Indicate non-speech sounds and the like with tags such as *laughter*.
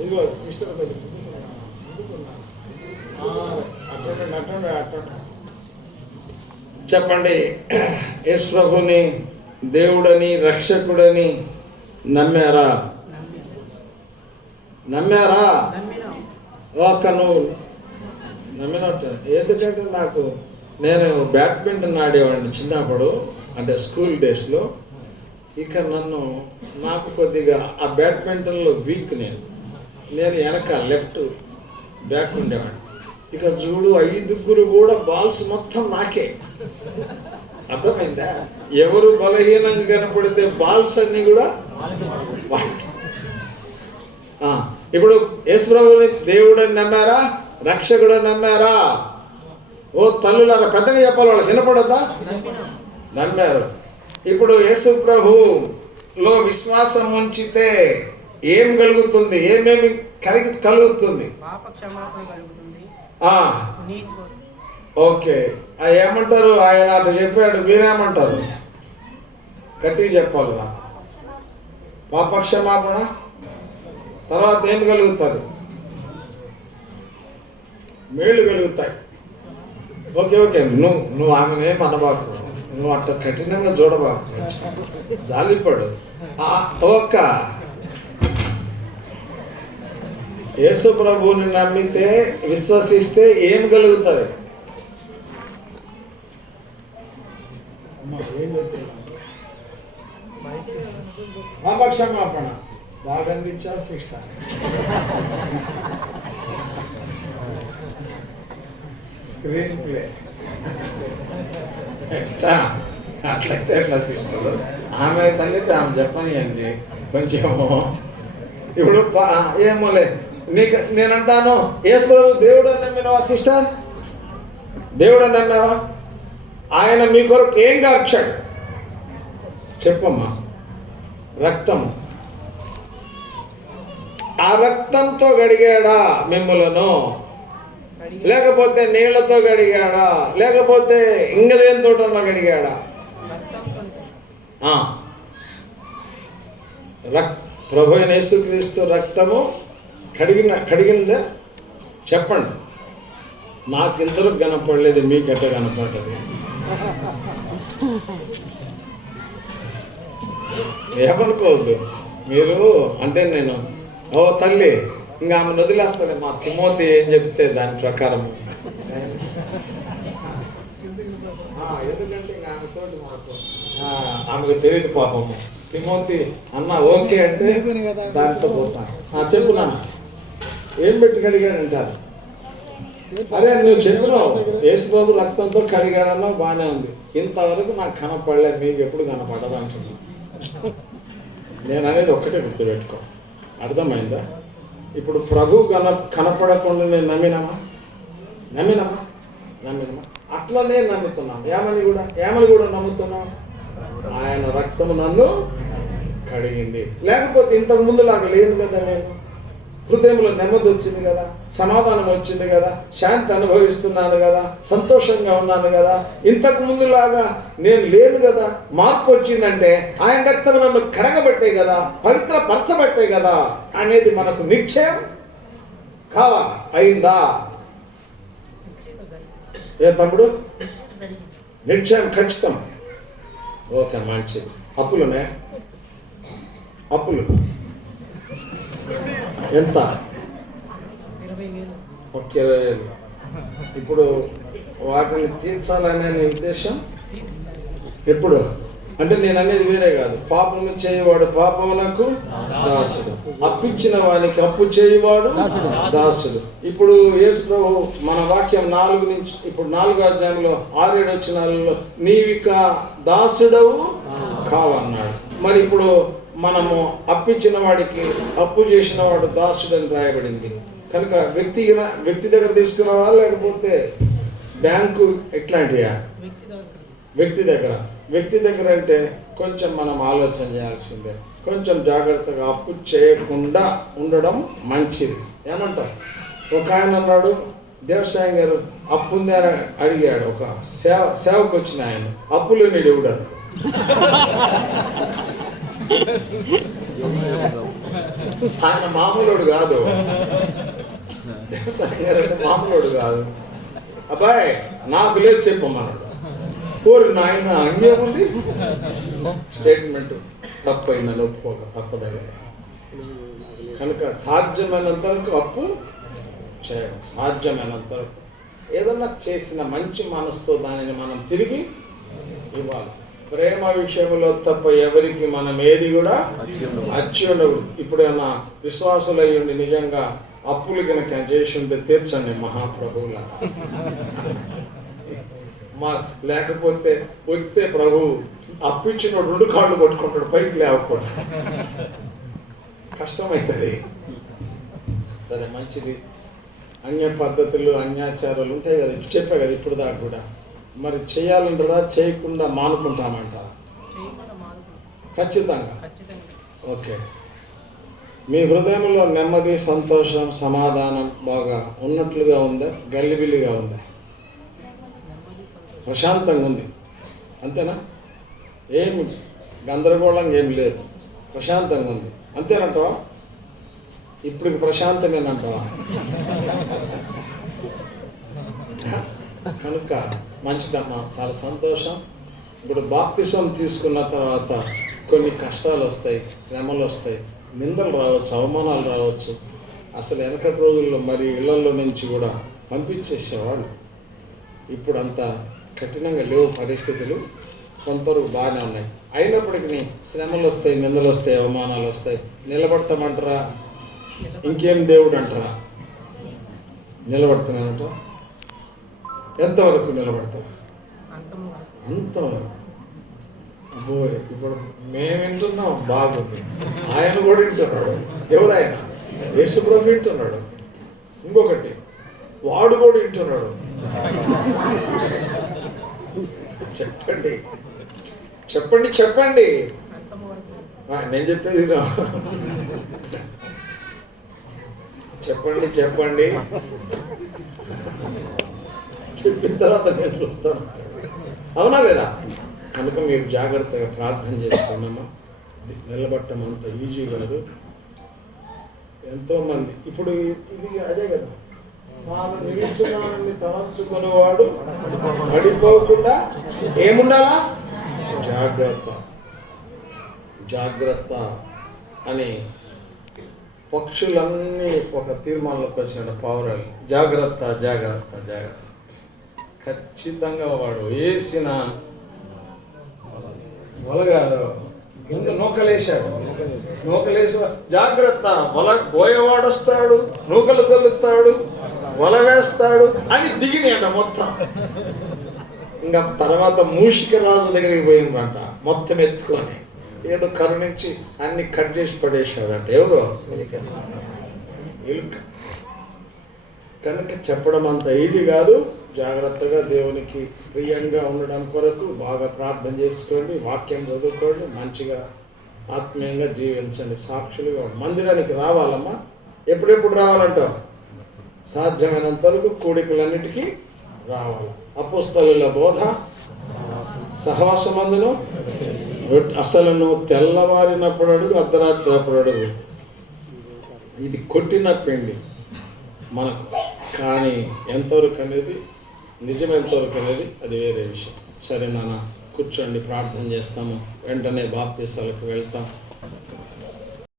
ఇదిగో సిస్టర్ చెప్పండి. యేసు ప్రభుని దేవుడని రక్షకుడని నమ్మారా? నమ్మారా? ఒక్క నువ్వు నమ్మినట్టు. ఎందుకంటే నాకు నేను బ్యాడ్మింటన్ ఆడేవాడిని చిన్నప్పుడు అంటే స్కూల్ డేస్లో. ఇక నన్ను నాకు కొద్దిగా ఆ బ్యాడ్మింటన్లో వీక్ నేను. నేను వెనక లెఫ్ట్ బ్యాక్ ఉండేవాడు. ఇక చూడు ఐదుగురు కూడా బాల్స్ మొత్తం నాకే. అర్థమైందా? ఎవరు బలహీనంగా కనపడితే బాల్స్ అన్నీ కూడా వాళ్ళకి. ఇప్పుడు యేసుప్రభుని దేవుడని నమ్మారా? రక్షకుడని నమ్మారా? ఓ తల్లులారా పెద్దగా చెప్పాలి వాళ్ళకి వినపడద్దా? నమ్మారు. ఇప్పుడు యేసు ప్రభులో విశ్వాసం ఉంచితే ఏం కలుగుతుంది? ఏమేమి కలిగి కలుగుతుంది? ఆ, ఓకే. ఏమంటారు? ఆయన అటు చెప్పాడు. మీరేమంటారు? గట్టిగా చెప్పాలి పాపక్షమాపణ. తర్వాత ఏం కలుగుతుంది? మేలు కలుగుతాయి. Okay okay. నువ్వు నువ్వు ఆమెను అనబాకు. నువ్వు అట్ట కఠినంగా చూడబాకు. జాలిపడు. ఒక్క యేసు ప్రభువుని నమ్మితే విశ్వసిస్తే ఏం కలుగుతుంది క్షమాపణ బాగా అనిపించావు శిక్ష? Screenplay. ఎట్లా? అట్లయితే ఎట్లా సిస్టర్? ఆమె సంగతి ఆమె చెప్పనియండి. కొంచెము. ఇప్పుడు పా- ఏమోలే. నీకు నేనంటాను యేసు ప్రభు దేవుడు అని నమ్మినవా సిస్టర్? దేవుడు అని నమ్మావా? ఆయన మీ కొరకు ఏం కార్చాడు చెప్పమ్మా. రక్తం. ఆ రక్తంతో గడిగాడా మిమ్మలను? లేకపోతే నీళ్ళతో గడిగాడా? లేకపోతే ఇంగదేంతో గడిగాడా? రక్ ప్రభు అయిన యేసుక్రీస్తు రక్తము కడిగిన కడిగిందా చెప్పండి. నాకు ఇంతవరకు కనపడలేదు మీకెట్ట కనపడ్డది? ఏమనుకోవద్దు. మీరు అంటే నేను ఓ తల్లి ఇంకా ఆమె వదిలేస్తాను మా తిమోతి ఏం చెప్తే దాని ప్రకారం. ఎందుకంటే ఇంకా ఆమెతోటి మాకు ఆమెకు తెలియదు పాపము. తిమోతి అన్న ఓకే అంటే దాంతో పోతాను. చెప్పు నాన్న. ఏం పెట్టి కడిగాడంటారు? అదే నువ్వు చెప్పినావు యేసుబాబు రక్తంతో కడిగాడన్నావు బాగానే ఉంది. ఇంతవరకు నాకు కనపడలేదు మీకు ఎప్పుడు కనపడదు అంటున్నా. నేను అనేది ఒక్కటే గుర్తుపెట్టుకో. అర్థమైందా? ఇప్పుడు ప్రభు కన కనపడకుండా నేను నమ్మినామా? నమ్మినామా? నమ్మినామా? అట్లనే నమ్ముతున్నాం ఏమని కూడా ఏమని కూడా నమ్ముతున్నాం ఆయన రక్తము నన్ను కడిగింది. లేకపోతే ఇంతకు ముందు లాగా లేదు కదా నేను. హృదయంలో నెమ్మది వచ్చింది కదా సమాధానం వచ్చింది కదా శాంతి అనుభవిస్తున్నాను కదా సంతోషంగా ఉన్నాను కదా ఇంతకు ముందులాగా నేను లేను కదా మార్పు వచ్చిందంటే ఆయన రక్తం నన్ను కడగబట్టే కదా పవిత్ర పరచబట్టే కదా అనేది మనకు నిశ్చయం కావా అయిందా? ఏ తమ్ముడు? నిశ్చయం ఖచ్చితం. ఓకే మంచిది. అప్పులునే అప్పులు. ఎంత? ఒక ఇరవై వేలు. ఇప్పుడు వాటిని తీర్చాలనే ఉద్దేశం? ఎప్పుడు? అంటే నేను అనేది వేరే కాదు. పాపము చేయవాడు పాపమునకు దాసుడు. అప్పిచ్చిన వానికి అప్పు చేయవాడు దాసుడు. ఇప్పుడు యేసు మన వాక్యం నాలుగు నుంచి ఇప్పుడు నాలుగు అధ్యాయంలో ఆరేడు వచ్చినాలలో నీవిక దాసుడవు కావన్నాడు. మరి ఇప్పుడు మనము అప్పించిన వాడికి అప్పు చేసిన వాడు దాసుడు అని రాయబడింది. కనుక వ్యక్తి వ్యక్తి దగ్గర తీసుకున్నావా లేకపోతే బ్యాంకు ఎట్లాంటియా? వ్యక్తి దగ్గర. వ్యక్తి దగ్గర అంటే కొంచెం మనం ఆలోచన చేయాల్సిందే. కొంచెం జాగ్రత్తగా అప్పు చేయకుండా ఉండడం మంచిది. ఏమంటారు? ఒక ఆయన అన్నాడు దేవసాయం గారు అప్పు ఉంది? అని అడిగాడు. ఒక సేవ సేవకు వచ్చిన ఆయన అప్పులు నేను ఇవ్వడానికి. ఆయన మామూలుడు కాదు. దేవసాయం గారు అంటే మామూలుడు కాదు. అబ్బాయి నాకు లేదు చెప్పమన్నాడు ఊరి నాయన అంగేముంది స్టేట్మెంట్ తప్పైందని ఒప్పుకోక తప్పదగా కనుక సాధ్యమైనంత వరకు అప్పు చేయడం సాధ్యమైనంత వరకు. ఏదన్నా చేసిన మంచి మనసుతో దానిని మనం తిరిగి ఇవ్వాలి. ప్రేమ విషయంలో తప్ప ఎవరికి మనం ఏది కూడా అచ్చి ఉండకూడదు. ఇప్పుడైనా విశ్వాసులు అయ్యుండి నిజంగా అప్పులు కనుక చేసి ఉంటే తీర్చండి మహాప్రభువుల. మా లేకపోతే వస్తే ప్రభు అప్పిచ్చిన రెండు కాళ్ళు పట్టుకుంటాడు పైకి లేవకుండా కష్టమవుతుంది సరే మంచిది. అన్య పద్ధతులు అన్యాచారాలు ఉంటాయి కదా చెప్పా కదా ఇప్పుడు దాకా కూడా. మరి చేయాలంటారా చేయకుండా మానుకుంటామంటారా చేయకుండా మానుకుంటాం. ఖచ్చితంగా? ఓకే. మీ హృదయంలో నెమ్మది సంతోషం సమాధానం బాగా ఉన్నట్లుగా ఉందా? గల్లిబిల్లిగా ఉందా? ప్రశాంతంగా ఉంది. అంతేనా? ఏమి గందరగోళంగా ఏం లేదు. ప్రశాంతంగా ఉంది. అంతేనంటావా? ఇప్పుడు ప్రశాంతమేనంటావా? *laughs* కనుక మంచిదమ్మా చాలా సంతోషం. ఇప్పుడు బాప్తిసం తీసుకున్న తర్వాత కొన్ని కష్టాలు వస్తాయి శ్రమలు వస్తాయి నిందలు రావచ్చు అవమానాలు రావచ్చు. అసలు వెనకటి రోజుల్లో మరి ఇళ్ళలో నుంచి కూడా పంపించేసేవాళ్ళు. ఇప్పుడు అంత కఠినంగా లేవు పరిస్థితులు. కొంతవరకు బాగానే ఉన్నాయి. అయినప్పటికీ శ్రమలు వస్తాయి నిందలు వస్తాయి అవమానాలు వస్తాయి. నిలబడతామంటారా? ఇంకేం దేవుడు అంటారా? నిలబడుతున్నానంట ఎంతవరకు వరకు అంతవరకు. అబ్బో ఇప్పుడు మేము వింటున్నాం బాగుంది ఆయన కూడా వింటున్నాడు. ఎవరు ఆయన? యేసుప్రభు వింటున్నాడు. ఇంకొకటి వాడు కూడా వింటున్నాడు. చెప్పండి. చెప్పండి చెప్పండి. నేను చెప్పేది. చెప్పండి చెప్పండి. చెప్పిన తర్వాత నేను చూస్తాను. అవునా లేదా? కనుక మీరు జాగ్రత్తగా ప్రార్థన చేసుకున్నామా? నిలబట్టం అంత ఈజీ కాదు. ఎంతోమంది. ఇప్పుడు ఇది అదే కదా. తాను నిరీక్షణాన్ని తలంచుకునేవాడు పడిపోకుండా ఏముండాలా? జాగ్రత్త. జాగ్రత్త అని పక్షులన్నీ ఒక తీర్మానంలోకి వచ్చినట్టు పావురాలు. జాగ్రత్త జాగ్రత్త జాగ్రత్త. ఖచ్చితంగా వాడు వేసిన వలగా ముందు నూకలేశాడు. నూకలేసి జాగ్రత్త వల పోయేవాడొస్తాడు నూకలు చల్లుతాడు వల వేస్తాడు అని దిగినాయంట మొత్తం. ఇంకా తర్వాత మూషిక రాజు దగ్గరికి పోయిందంట మొత్తం ఎత్తుకొని. ఏదో కరుణించి అన్ని కట్ చేసి పడేశాడంట. ఎవరు? కనుక చెప్పడం అంత ఈజీ కాదు. జాగ్రత్తగా దేవునికి ప్రియంగా ఉండడం కొరకు బాగా ప్రార్థన చేసుకోండి వాక్యం చదువుకోండి మంచిగా ఆత్మీయంగా జీవించండి. సాక్షులుగా మందిరానికి రావాలమ్మా. ఎప్పుడెప్పుడు రావాలంటావు? సాధ్యమైనంత వరకు కూడికలన్నిటికీ రావాలి. అపోస్తలుల బోధ సహవాసమందును అసలు నువ్వు తెల్లవారినప్పుడు అడుగు అర్ధరాత్రి అప్పుడు అడుగు. ఇది కొట్టిన పిండి మనకు. కానీ ఎంతవరకు అనేది నిజం అనేది అది వేరే విషయం. సరే నాన్న కూర్చోండి ప్రార్థన చేస్తాము. వెంటనే బాప్తీసాలకు వెళ్తాం.